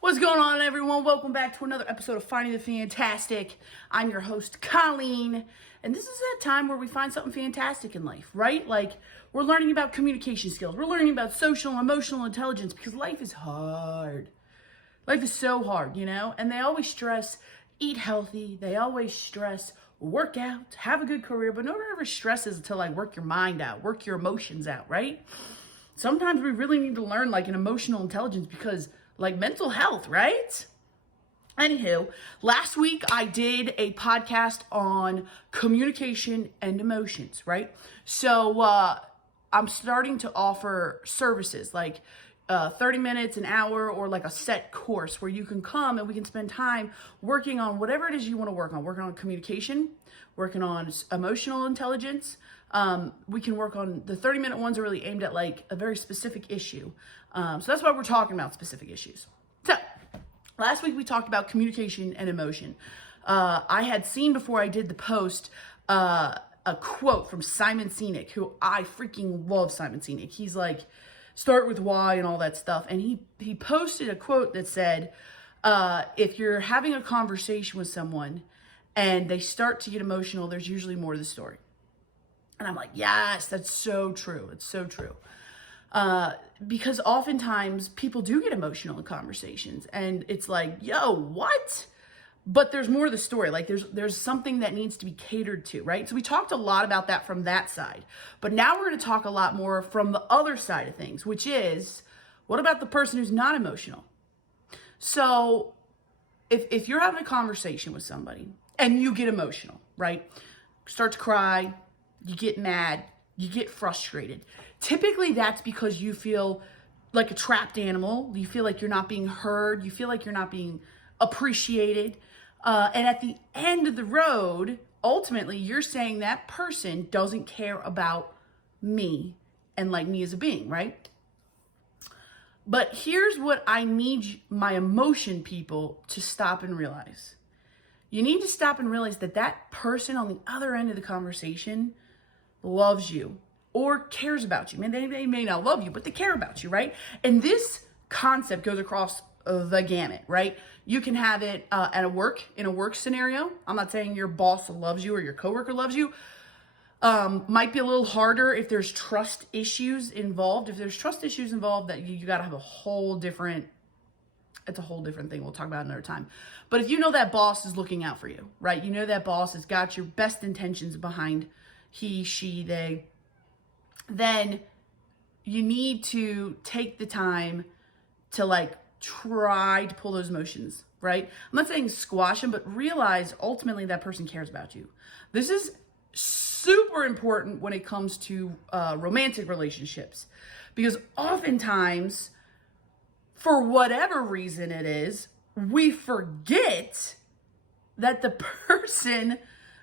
What's going on, everyone? Welcome back to another episode of Finding the Fantastic. I'm your host, Colleen, and this is a time where we find something fantastic in life, right? Like, we're learning about communication skills. We're learning about social and emotional intelligence because life is hard. Life is so hard, And they always stress, eat healthy. They always stress, work out, have a good career, but no one ever stresses to, work your mind out, work your emotions out, right? Sometimes we really need to learn, an emotional intelligence because mental health, right? Anywho, last week I did a podcast on communication and emotions, right? So I'm starting to offer services 30 minutes, an hour, or a set course where you can come and we can spend time working on whatever it is you want to work on communication, working on emotional intelligence. We can work on the 30-minute ones are really aimed at a very specific issue. So that's why we're talking about specific issues. So last week we talked about communication and emotion. I had seen before I did the post a quote from Simon Sinek, who I freaking love. Simon Sinek. He's start with why and all that stuff. And he posted a quote that said, if you're having a conversation with someone and they start to get emotional, there's usually more to the story. And I'm like, yes, that's so true. It's so true. Because oftentimes people do get emotional in conversations and it's like, yo, what? But there's more to the story. There's something that needs to be catered to, right? So we talked a lot about that from that side, but now we're going to talk a lot more from the other side of things, which is, what about the person who's not emotional? So if you're having a conversation with somebody and you get emotional, right? Start to cry, you get mad, you get frustrated. Typically that's because you feel like a trapped animal. You feel like you're not being heard. You feel like you're not being appreciated. And at the end of the road, ultimately you're saying that person doesn't care about me and me as a being, right? But here's what I need my emotion people to stop and realize. You need to stop and realize that that person on the other end of the conversation loves you or cares about you. Man, they may not love you, but they care about you, right? And this concept goes across the gamut, right? You can have it in a work scenario. I'm not saying your boss loves you or your coworker loves you. Might be a little harder if there's trust issues involved. If there's trust issues involved, that you got to have it's a whole different thing. We'll talk about it another time. But if you know that boss is looking out for you, right? You know that boss has got your best intentions behind he, she, they, then you need to take the time to try to pull those emotions, right? I'm not saying squash them, but realize ultimately that person cares about you. This is super important when it comes to romantic relationships, because oftentimes, for whatever reason it is, we forget that the person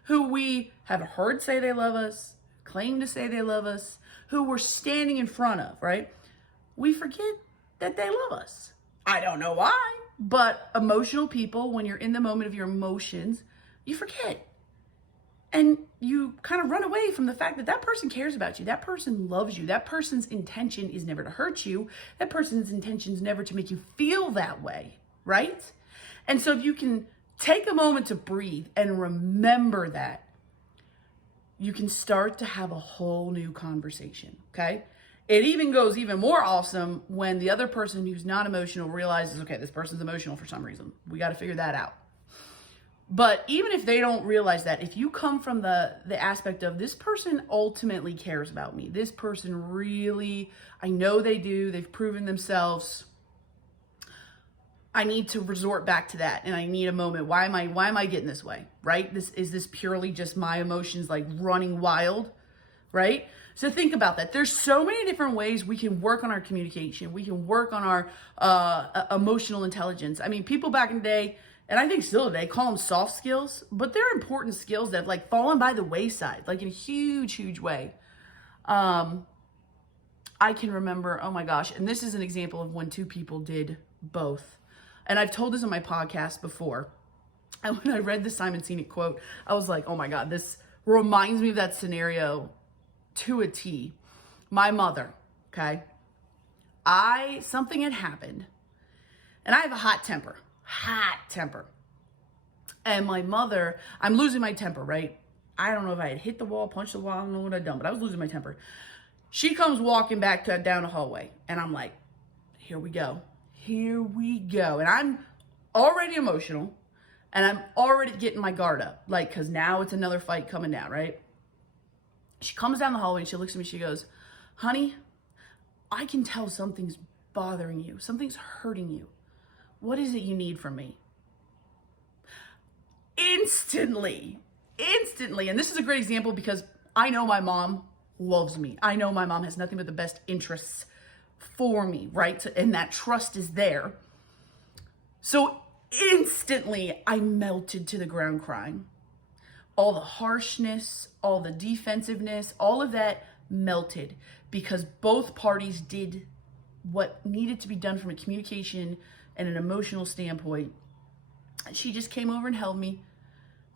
who we have heard say they love us, claim to say they love us, who we're standing in front of, right? We forget that they love us. I don't know why, but emotional people, when you're in the moment of your emotions, you forget. And you kind of run away from the fact that that person cares about you. That person loves you. That person's intention is never to hurt you. That person's intention is never to make you feel that way, right? And so if you can take a moment to breathe and remember that, you can start to have a whole new conversation, okay? It even goes even more awesome when the other person who's not emotional realizes, okay, this person's emotional for some reason. We got to figure that out. But even if they don't realize that, if you come from the aspect of this person ultimately cares about me, this person really, I know they do, they've proven themselves, I need to resort back to that, and I need a moment. Why am I getting this way, right? Is this purely just my emotions running wild, right? So think about that. There's so many different ways we can work on our communication. We can work on our emotional intelligence. I mean, people back in the day, and I think still today, call them soft skills, but they're important skills that have fallen by the wayside, in a huge, huge way. I can remember, oh my gosh, and this is an example of when two people did both. And I've told this on my podcast before. And when I read the Simon Sinek quote, I was like, oh my God, this reminds me of that scenario to a T. My mother, okay? Something had happened And I have a hot temper. And my mother, I'm losing my temper, right? I don't know if I had hit the wall, punched the wall, I don't know what I'd done, but I was losing my temper. She comes walking back down the hallway, and I'm like, here we go. And I'm already emotional, and I'm already getting my guard up, like, because now it's another fight coming down, right? She comes down the hallway, and she looks at me, she goes, honey, I can tell something's bothering you. Something's hurting you. What is it you need from me? Instantly. And this is a great example because I know my mom loves me. I know my mom has nothing but the best interests for me, right? So, and that trust is there. So instantly I melted to the ground crying. All the harshness, all the defensiveness, all of that melted because both parties did what needed to be done from a communication and an emotional standpoint. She just came over and held me,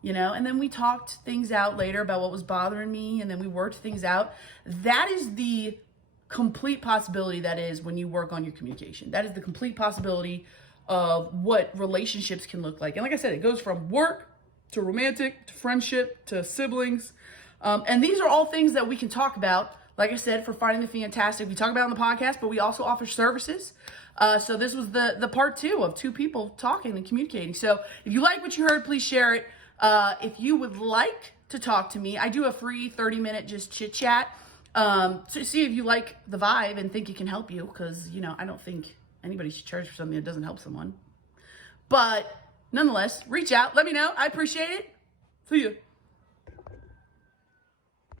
and then we talked things out later about what was bothering me, and then we worked things out. That is the complete possibility that is when you work on your communication. That is the complete possibility of what relationships can look like. And like I said, it goes from work to romantic to friendship to siblings. And these are all things that we can talk about. Like I said, for Finding the Fantastic, we talk about it on the podcast, but we also offer services. So this was the part 2 of 2 people talking and communicating. So if you like what you heard, please share it. If you would like to talk to me, I do a free 30-minute just chit chat to see if you like the vibe and think it can help you. Because, I don't think anybody should charge for something that doesn't help someone. But nonetheless, reach out. Let me know. I appreciate it. See you.